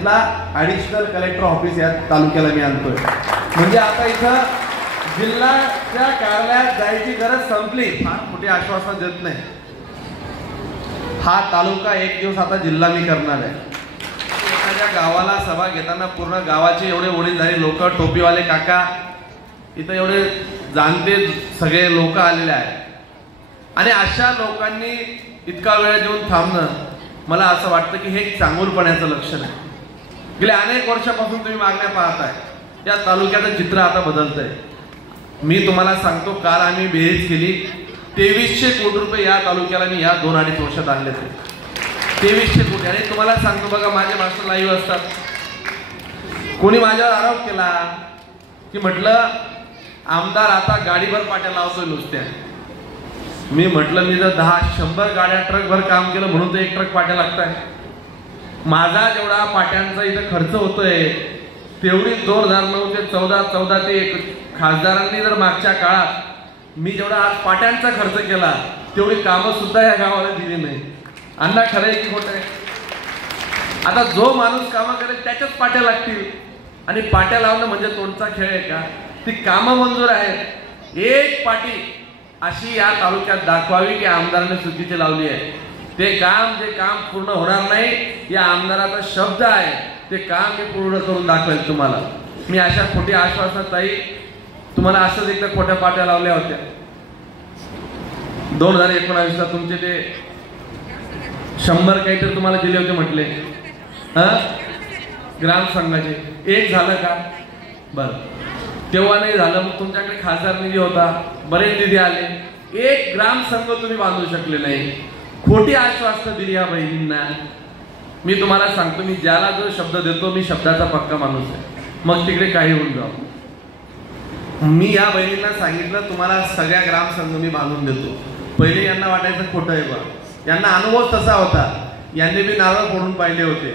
Additional collector office या तालुक्याला मी आणतोय। म्हणजे आता इथं जिल्ह्याच्या कार्यालयात जायची गरज संपली। फार मोठी आश्वासन देत नाही। हा तालुका एक दिवस आता जिल्हा मी करणार आहे। एखाद्या गावाला सभा घेताना पूर्ण गावाचे एवढे वडीलधारी लोक, टोपीवाले काका, इथं एवढे जाणते सगळे लोक आलेले आहेत आणि अशा लोकांनी इतका वेळ देऊन थांबणं मला असं वाटतं की हे चांगुलपणाचं लक्षण आहे। गेल्या अनेक वर्षापासून तुम्ही मागण्या पाहताय, या तालुक्याचं चित्र आता बदलतंय। मी तुम्हाला सांगतो, काल आम्ही बेरीज केली, 2300 कोटी रुपये या तालुक्याला मी या 2-2.5 वर्षात आणले ते 2300 कोटी। आणि तुम्हाला सांगतो बघा, माझे मास्टर लाईव्ह असतात, कोणी माझ्यावर आरोप केला की म्हटलं आमदार आता गाडीभर पाट्या लावतोय नुसत्या। मी म्हटलं मी जर 10-100 गाड्या ट्रकभर काम केलं म्हणून तर 1 ट्रक पाट्या लागताय। माझा जेवढा पाट्यांचा इथं खर्च होतोय तेवढी 2009 ते 14 ते खासदारांनी जर मागच्या काळात मी जेवढा आज पाट्यांचा खर्च केला तेवढी कामं सुद्धा या गावाला दिली नाही। अण्णा खरं आहे की खोटं आहे? आता जो माणूस कामं करेल त्याच्याच पाट्या लागतील आणि पाट्या लावणं म्हणजे तोंडचा खेळ आहे का? ती कामं मंजूर आहेत। एक पाटी अशी या तालुक्यात दाखवावी की आमदाराने चुकीची लावली आहे। ते काम जे काम पूर्ण होणार नाही, या आमदाराचा शब्द आहे, ते काम मी पूर्ण करून दाखवेल तुम्हाला। मी अशा खोटी आश्वासनात ताई तुम्हाला असंच एकदा खोट्या पाट्या लावल्या होत्या। 2019ला तुमचे ते 100 काहीतरी तुम्हाला दिले होते म्हटले, ग्राम संघाचे, एक झालं का? बरं, तेव्हा नाही झालं, मग तुमच्याकडे खासदार निधी होता, बरेच निधी आले, एक ग्राम संघ तुम्ही बांधू शकले नाही। खोटी आश्वासनं दिली या बहिणींना। मी तुम्हाला सांगतो, मी ज्याला जो शब्द देतो मी शब्दाचा पक्का माणूस आहे, मग तिकडे काही होऊन जाऊ। मी या बहिणींना सांगितलं तुम्हाला सगळ्या ग्राम संघ मी बांधून देतो। पहिले यांना वाटायचं खोटं आहे बा, यांना अनुभव तसा होता, यांनी मी नारळ फोडून पाहिले होते।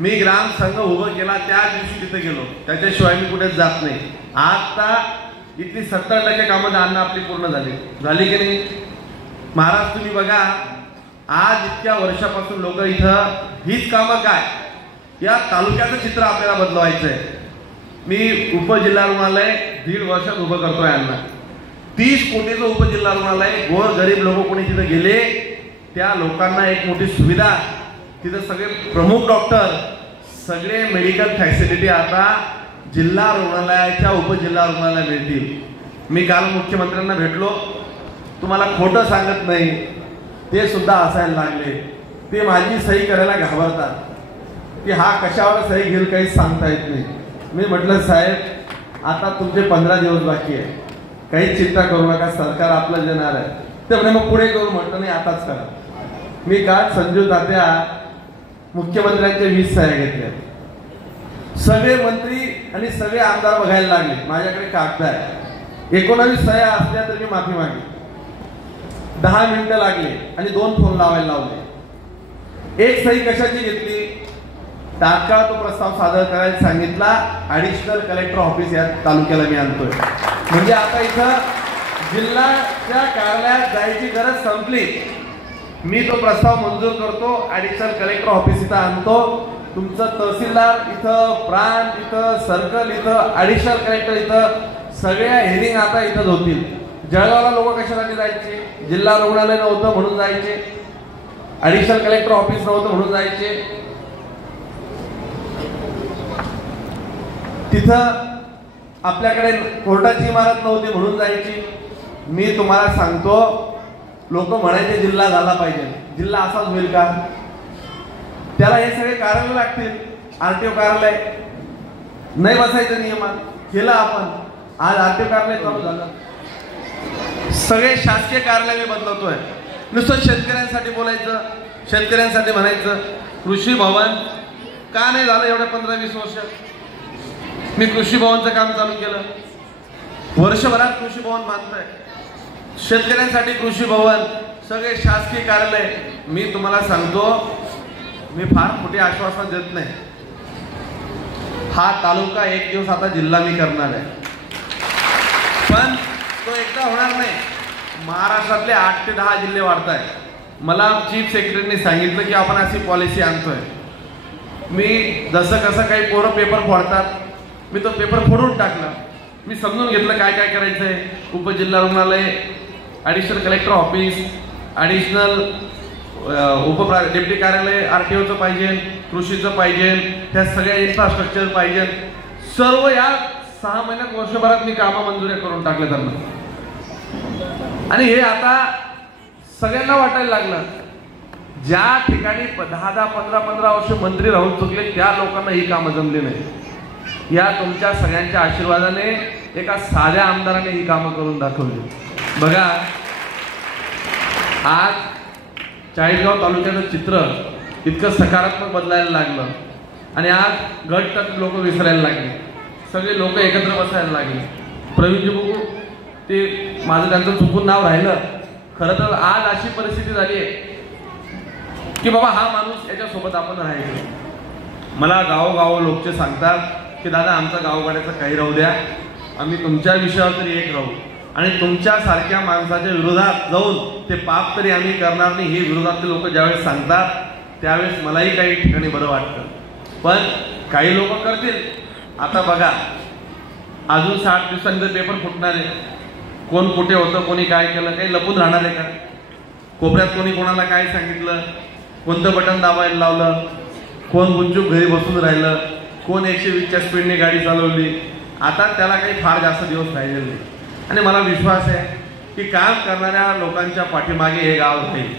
मी ग्राम संघ उभं केला त्या दिवशी तिथे गेलो, त्याच्याशिवाय मी कुठेच जात नाही। आता इथली 70% कामं अन्न आपली पूर्ण झाली की नाही? महाराज तुम्ही बघा, आज इतक्या वर्षापासून लोक इथं हीच कामं काय, या तालुक्याचं चित्र आपल्याला बदलवायचं आहे। मी उपजिल्हा रुग्णालय 1.5 वर्षात उभं करतोय यांना। 30 कोटीचं उपजिल्हा रुग्णालय, गोर गरीब लोक कोणी तिथे गेले त्या लोकांना एक मोठी सुविधा, तिथे सगळे प्रमुख डॉक्टर, सगळे मेडिकल फॅसिलिटी आता जिल्हा रुग्णालयाच्या उपजिल्हा रुग्णालयाला मिळतील। मी काल मुख्यमंत्र्यांना भेटलो, तुम्हाला खोटं सांगत नाही, ते सुद्धा असायला लागले। ते माझी सही करायला घाबरतात की हा कशावर सही घेईल काही सांगता येत नाही। मी म्हटलं साहेब आता तुमचे 15 दिवस बाकी आहे, काही चिंता करू नका, सरकार आपलं देणार आहे। ते म्हणे मग पुढे करू, म्हटलं नाही आताच करा। मी काल संजू तात्या मुख्यमंत्र्यांच्या 20 सह्या घेतल्या, सगळे मंत्री आणि सगळे आमदार बघायला लागले, माझ्याकडे कागद आहे, 19 सह्या असल्या तर मी माफी मागली। 10 मिनिटं लागले आणि 2 फोन लावायला लावले। एक सही कशाची घेतली? तात्काळ तो प्रस्ताव सादर करायला सांगितला, ॲडिशनल कलेक्टर ऑफिस या तालुक्याला मी आणतोय। म्हणजे आता इथं जिल्ह्याच्या कार्यालयात जायची गरज संपली। मी तो प्रस्ताव मंजूर करतो, ॲडिशनल कलेक्टर ऑफिस इथं आणतो। तुमचं तहसीलदार इथं, प्रांत इथं, सर्कल इथं, ॲडिशनल कलेक्टर इथं, सगळ्या हेरिंग आता इथंच होतील। जळगावला लोक कशासाठी जायचे? जिल्हा रुग्णालय नव्हतं म्हणून जायचे, ॲडिशनल कलेक्टर ऑफिस नव्हतं म्हणून जायचे। तिथं आपल्याकडे कोर्टाची इमारत नव्हती म्हणून जायची। मी तुम्हाला सांगतो, लोक म्हणायचे जिल्हा झाला पाहिजे, जिल्हा असाच होईल का? त्याला हे सगळे कार्यालय लागतील, आरटीओ कार्यालय नाही बसायचं नियमात, केलं आपण, आज आरटीओ कार्यालय चालू झालं। सगळे शासकीय कार्यालय मी बदलवतोय। नुसतं शेतकऱ्यांसाठी बोलायचं, शेतकऱ्यांसाठी म्हणायचं, कृषी भवन का नाही झालं एवढ्या 15-20 वर्ष? मी कृषी भवनचं काम चालू केलं, वर्षभरात कृषी भवन बांधतोय, शेतकऱ्यांसाठी कृषी भवन, सगळे शासकीय कार्यालय। मी तुम्हाला सांगतो, मी फार मोठी आश्वासन देत नाही। हा तालुका एक दिवस आता जिल्हा मी करणार आहे, पण तो एकदा होणार नाही। महाराष्ट्रातले 8 ते 10 जिल्हे वाढत आहेत। मला चीफ सेक्रेटरीने सांगितलं की आपण अशी पॉलिसी आणतोय। मी जसं कसं काही पोरं पेपर फोडतात, मी तो पेपर फोडून टाकला. मी समजून घेतलं काय काय करायचं आहे. उपजिल्हा रुग्णालय, additional collector office, additional deputy कार्यालय RTOचं पाहिजे, कृषीचं पाहिजे, त्या सगळ्या इन्फ्रास्ट्रक्चर पाहिजे. सर्व या 6 महिन्यात वर्षभरात मी कामं मंजुऱ्या करून टाकले त्यांना. आणि हे आता सगळ्यांना वाटायला लागलं, ज्या ठिकाणी 10-10, 15-15 वर्ष मंत्री राहून चुकले त्या लोकांना ही कामं जमली नाही. या तुमच्या सगळ्यांच्या आशीर्वादाने एका साध्या आमदाराने ही कामं करून दाखवली. बघा, आज चाळीसगाव तालुक्याचं चित्र इतकं सकारात्मक बदलायला लागलं आणि आज गट लोक विसरायला लागले, सगळे लोक एकत्र बसायला लागले. प्रवीणजी बघू, ते माझं त्यांचं चुकून नाव राहिलं. खरं तर आज अशी परिस्थिती झाली आहे की बाबा हा माणूस याच्यासोबत आपण राहायचं. मला गावोगाव लोकचे सांगतात की दादा आमचं गावगाड्याचं काही राहू द्या, आम्ही तुमच्या विषयावर तरी एक राहू आणि तुमच्यासारख्या माणसाच्या विरोधात जाऊन ते पाप तरी आम्ही करणार नाही. हे विरोधातले लोक ज्यावेळेस सांगतात त्यावेळेस मलाही काही ठिकाणी बरं वाटतं. पण काही लोक करतील. आता बघा, अजून 60 दिवसांनी पेपर फुटणार आहे. कोण कुठे होतं, कोणी काय केलं, काही लपून राहणार आहे का? कोपऱ्यात कोणी कोणाला काय सांगितलं, कोणतं बटन दाबायला लावलं, कोण गुंचूक घरी बसून राहिलं, कोण 120च्या स्पीडने गाडी चालवली, आता त्याला काही फार जास्त दिवस राहिलेले नाही. आणि मला विश्वास आहे की काम करणाऱ्या लोकांच्या पाठीमागे हे गाव राहील.